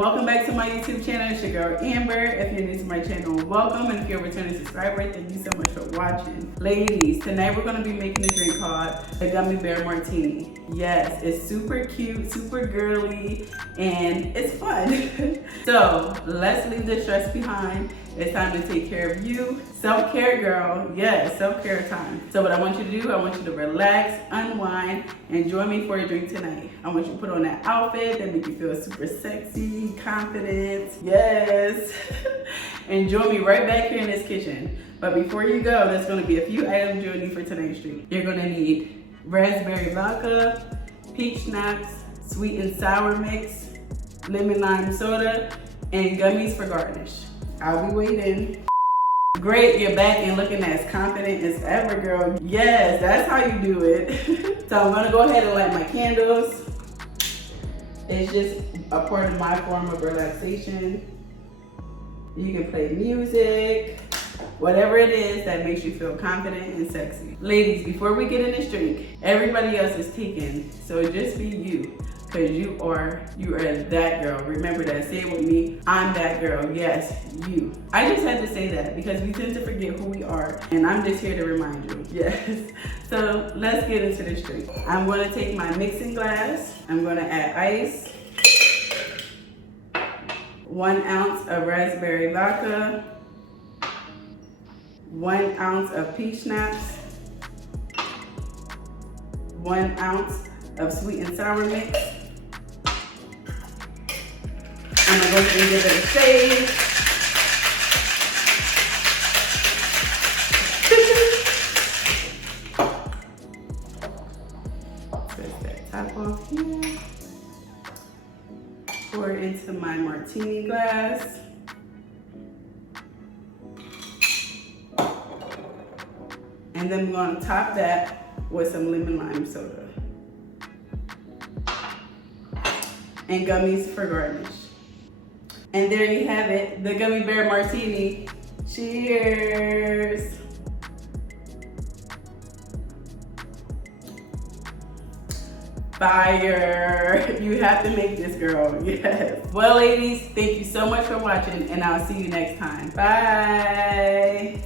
welcome back to my YouTube channel. It's your girl Amber. If you're new to my channel, welcome. And if you're a returning subscriber, thank you so much for watching. Ladies, tonight we're gonna be making a drink called the Gummy Bear Martini. Yes, it's super cute, super girly, and it's fun. So let's leave the stress behind. It's time to take care of you. Self-care, girl. Yes, self-care time. So what I want you to do, I want you to relax, unwind, and join me for a drink tonight. I want you to put on that outfit that makes you feel super sexy, confident. Yes. And join me right back here in this kitchen. But before you go, there's gonna be a few items you'll need for tonight's drink. You're gonna need raspberry vodka, peach schnapps, sweet and sour mix, lemon lime soda, and gummies for garnish. I'll be waiting. Great, you're back and looking as confident as ever, girl. Yes, that's how you do it. So I'm gonna go ahead and light my candles. It's just a part of my form of relaxation. You can play music, whatever it is that makes you feel confident and sexy. Ladies, before we get in this drink, everybody else is taken, so just be you. Because you are that girl. Remember that. Say it with me. I'm that girl. Yes, you. I just had to say that because we tend to forget who we are. And I'm just here to remind you. Yes. So let's get into this drink. I'm going to take my mixing glass. I'm going to add ice. 1 ounce of raspberry vodka. 1 ounce of peach schnapps. 1 ounce of sweet and sour mix. I'm gonna go ahead and give it a shake. Take that top off here. Pour it into my martini glass. And then I'm gonna top that with some lemon lime soda. And gummies for garnish. And there you have it, the Gummy Bear Martini. Cheers. Fire. You have to make this, girl. Yes. Well, ladies, thank you so much for watching, and I'll see you next time. Bye.